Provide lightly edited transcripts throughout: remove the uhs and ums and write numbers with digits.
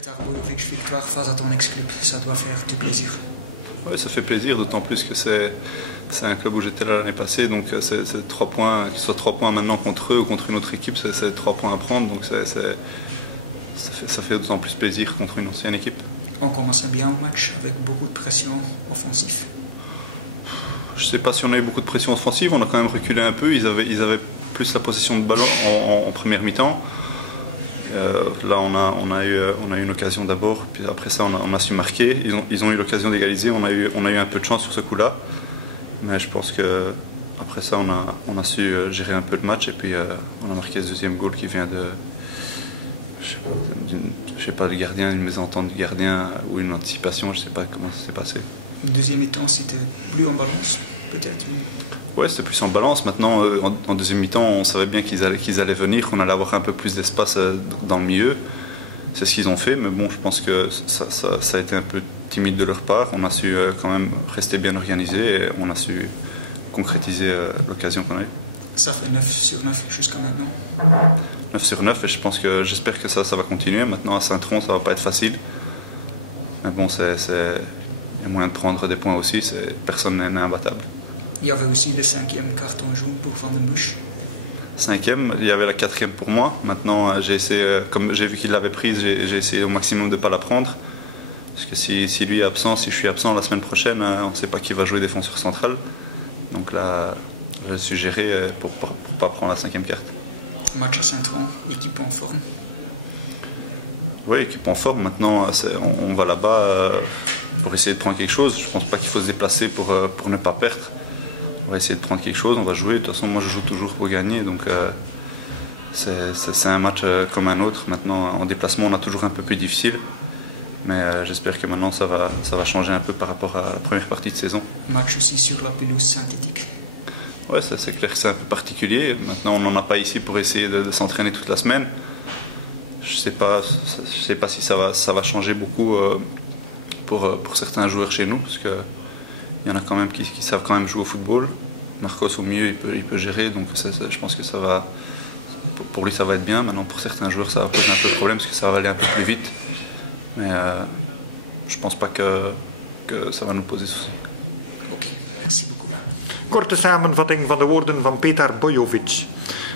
Petar Bojovic, victoire face à ton ex-club, ça doit faire du plaisir. Oui, ça fait plaisir, d'autant plus que c'est un club où j'étais là l'année passée, donc c'est 3 points, que ce soit 3 points maintenant contre eux ou contre une autre équipe, c'est 3 points à prendre, donc ça fait d'autant plus plaisir contre une ancienne équipe. On commençait bien le match avec beaucoup de pression offensive. Je ne sais pas si on a eu beaucoup de pression offensive, on a quand même reculé un peu, ils avaient plus la possession de ballon en première mi-temps. Là on a eu une occasion d'abord, puis après ça on a su marquer, ils ont eu l'occasion d'égaliser, on a eu un peu de chance sur ce coup-là, mais je pense que après ça on a su gérer un peu le match et puis on a marqué ce deuxième goal qui vient de je sais pas du gardien, une mésentente du gardien ou une anticipation, je sais pas comment ça s'est passé. Le deuxième mi-temps c'était plus en balance peut-être. Ouais, c'était plus en balance. Maintenant, en deuxième mi-temps, on savait bien qu'ils allaient venir, qu'on allait avoir un peu plus d'espace dans le milieu. C'est ce qu'ils ont fait, mais bon, je pense que ça a été un peu timide de leur part. On a su quand même rester bien organisé et on a su concrétiser l'occasion qu'on a eue. Ça fait 9 sur 9 jusqu'à maintenant. 9 sur 9 et j'espère que ça va continuer. Maintenant, à Saint-Tron, ça va pas être facile. Mais bon, il y a moyen de prendre des points aussi. Personne n'est imbattable. Il y avait aussi le 5e carton jaune pour Van den Busch. 5e, il y avait la 4e pour moi. Maintenant, j'ai essayé, comme j'ai vu qu'il l'avait prise, j'ai essayé au maximum de ne pas la prendre. Parce que si lui est absent, si je suis absent la semaine prochaine, on ne sait pas qui va jouer défenseur central. Donc là, je suis géré pour ne pas prendre la 5e carte. Match à Saint-Tron, équipe en forme. Oui, équipe en forme. Maintenant, on va là-bas pour essayer de prendre quelque chose. Je ne pense pas qu'il faut se déplacer pour ne pas perdre. On va essayer de prendre quelque chose, on va jouer. De toute façon, moi je joue toujours pour gagner, donc c'est un match comme un autre. Maintenant, en déplacement, on a toujours un peu plus difficile, mais j'espère que maintenant ça va changer un peu par rapport à la première partie de saison. Match aussi sur la pelouse synthétique. Ouais, c'est clair que c'est un peu particulier. Maintenant, on n'en a pas ici pour essayer de s'entraîner toute la semaine. Je sais pas si ça va changer beaucoup pour certains joueurs chez nous, parce que il y en a quand même qui savent quand même jouer au football. Marcos au mieux il peut gérer, donc je pense que ça va, pour lui ça va être bien. Maintenant pour certains joueurs ça va poser un peu de problème parce que ça va aller un peu plus vite. Mais je pense pas que ça va nous poser souci. Ok, merci beaucoup. Korte samenvatting van de woorden van Petar Bojovic.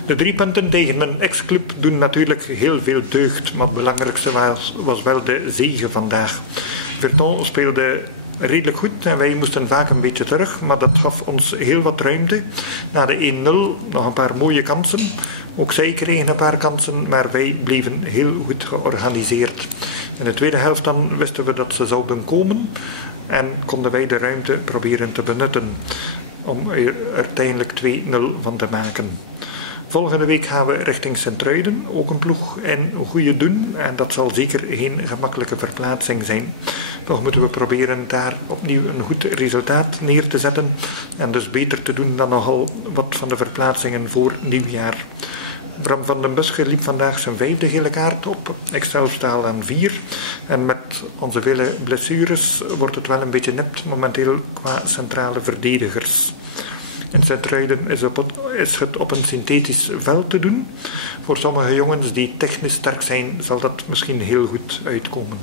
De 3 punten tegen mijn ex-club doen natuurlijk heel veel deugd, maar het belangrijkste was wel de zege vandaag. Virton speelde redelijk goed en wij moesten vaak een beetje terug, maar dat gaf ons heel wat ruimte. Na de 1-0 nog een paar mooie kansen. Ook zij kregen een paar kansen, maar wij bleven heel goed georganiseerd. In de tweede helft dan wisten we dat ze zouden komen en konden wij de ruimte proberen te benutten om er uiteindelijk 2-0 van te maken. Volgende week gaan we richting Sint-Truiden, ook een ploeg in goede doen. En dat zal zeker geen gemakkelijke verplaatsing zijn. Toch moeten we proberen daar opnieuw een goed resultaat neer te zetten. En dus beter te doen dan nogal wat van de verplaatsingen voor nieuwjaar. Bram van den Busch liep vandaag zijn 5e gele kaart op. Ik zelf sta al aan 4. En met onze vele blessures wordt het wel een beetje nipt momenteel qua centrale verdedigers. In Sint-Truiden is het op een synthetisch veld te doen. Voor sommige jongens die technisch sterk zijn, zal dat misschien heel goed uitkomen.